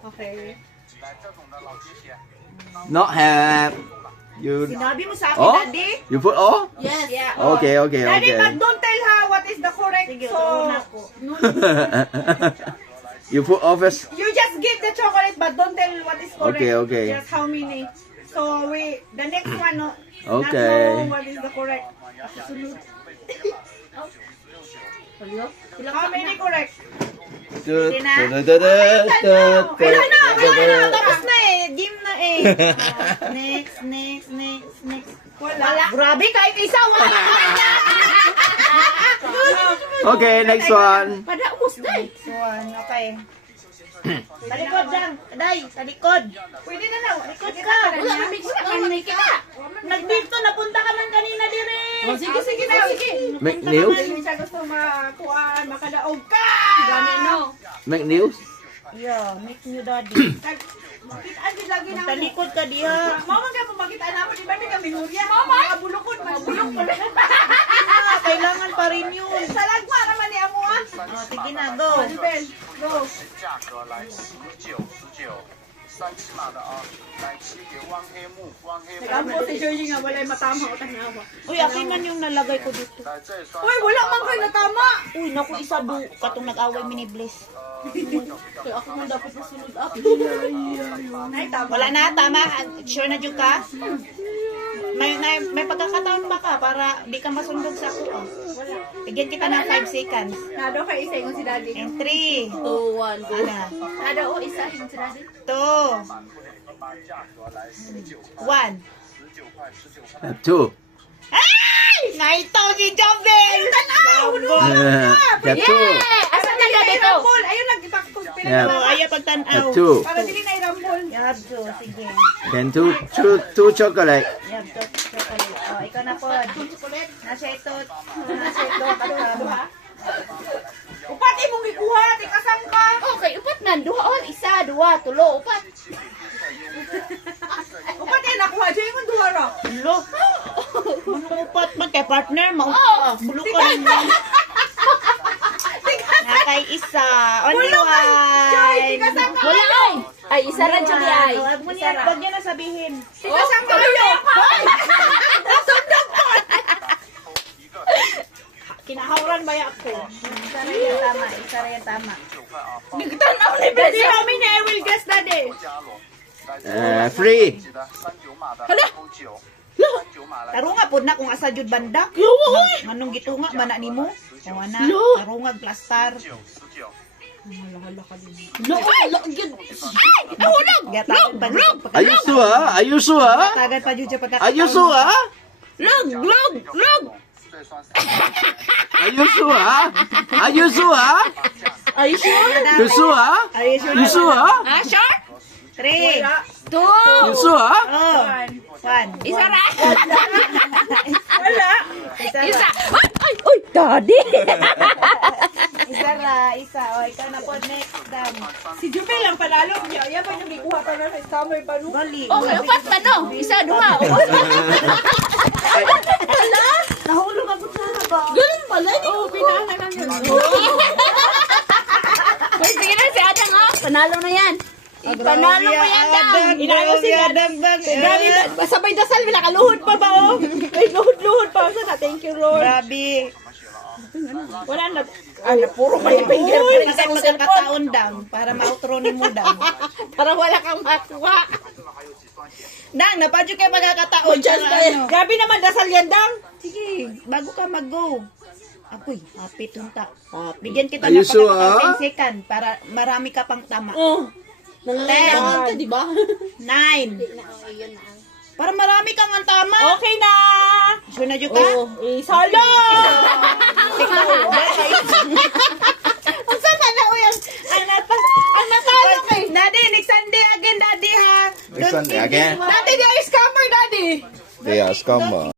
Okay. Not have. You. Sinabi mo sa akin, Oh? Daddy? You put all? Yes. Yeah. Okay, okay, Daddy, okay. but don't tell her what is the correct. Sige, So, una ko. You put all first. you just give the chocolate, but don't tell what is correct. Okay, okay. Just how many. So, the next one, no, Okay. not know what is the correct. How many correct? Ito na. Ito na, tapos na eh. Game na eh. Next. Wala. Grabe, kahit isa, wala. Okay, next one. Pada umus, day. Next one, okay. Talikod lang. Day, talikod. Pwede na na. Talikod ka. Wala, mabig sila. Kanay kita. Nagdito, napunta ka man kanina dire. Oh, sige na. Sige. Make news? Hindi siya gusto makuhaan, makadaog ka. Gani, no. Make news? Yeah, make new daddy. Makitaan din lagi na. Talikod ka diha. Mama ka po makitaan namin. Di ba di kami hurya? Mama! Bulukod. Kailangan pa rin yun. Salagma naman ni Amo ah. Oh, sige na, go. Albel, go. 价格来19.19，三尺码的啊，来七给汪黑木，汪黑木。 Nag-ampo si Georgie nga walay matama o tanawa. Uy, akin man yung nalagay ko dito. 来这里算 Uy, wala man kayo natama. Uy, naku, isa do. Katong nag-away mini bliss. Kaya ako man dapat nasunod up. Ay, tama. Wala na, tama. Sure na dyan ka? May pagkakataon ba ka para di ka masundog sa ako? Oh. Bigyan kita ng 5 seconds. Nado kay isa yung si Daddy. And 3. 2, 1, go. Ano? Nado o isa yung si Daddy. 2. 1. 19 Two. Ay! Naito si Jobel! Have two. Asan na Dili na dito? irambol. Ayun, nagtakos. Yeah. Oh, ayaw pagtanaw. Have two. Para dili na irambol. Yab to, sige. Then two chocolate. Yab to, chocolate. Oh, ikaw na po. Nasa ito. Nasa ito. Duha. Upati mong ikuha. Tikasang ka. Okay, upat na. Duha on. Isa, duha, tulo, upat. Upati nakuha. Diyo yung duha ra. Tulo. Anong upat man kay partner? Bulok ka rin mo. Nakay isa. Only Joy, one. tikasang ka. Wala ay. Ay, isa rin siya ay. Isa ra. Huwag niya na sabihin. Tikasang ka kayo. Kinahawran ba ako? Isa rin yung tama. Isa rin yung tama. Nagtanaw ni Daddy. How many I will guess, Daddy? Free. 记得39码的勾9，39码来。 Tarunga po na kung asa jud banda. Manong gitunga ba na nimo? O ana, tarungag plastar. 19。Gatagan pa jud Are you sure? Are you sure? Gatagan pa jud sa pagkakataon. Are you sure? 再算3。 Are you sure? Are you sure? Are you sure? You sure? Are you sure? You sure? Ah, sure? 3, 2, You sure? oh, 1. Isa ra. Wala. Isa. Ay, uy, daddy. Isa ra, isa. O, ikaw na po next dam. Si Jumel ang panalo niya. Yan pa yung ikuha pa na sa summer pa no. Gali. Okay, upat man no. Isa, duha. Nahulog ako sa ba? Ganun pala. Oo, pinahan lang yun. Uy, sige na si Adang ha. Panalo na yan. Panalo mo yan, Dang. Inayo si Daddy, sabay dasal, nakaluhod pa ba oh? Ay, luhod pa. Sana, thank you, Lord. Grabe. Wala na. Puro may finger. Uy, isa mo sa kataon dam para ma-outro ni mo dam. Para wala kang makuha. Dang, napadyo kayo pagkakataon. Just Ano? Grabe naman, dasal yan, Dang. Sige, bago ka mag-go. Apoy, happy tunta. Bigyan kita Are you ng sure? 10 second para marami ka pang tama. Oh. 10, Ito, di ba? 9. Para marami kang ang tama. Okay na. Sure na dyan ka? Solo. Ang sama na o yung ang natalo kay. Daddy, next Sunday again, Daddy ha. Next Sunday again? Daddy, they are scammer, Daddy. They are scammer.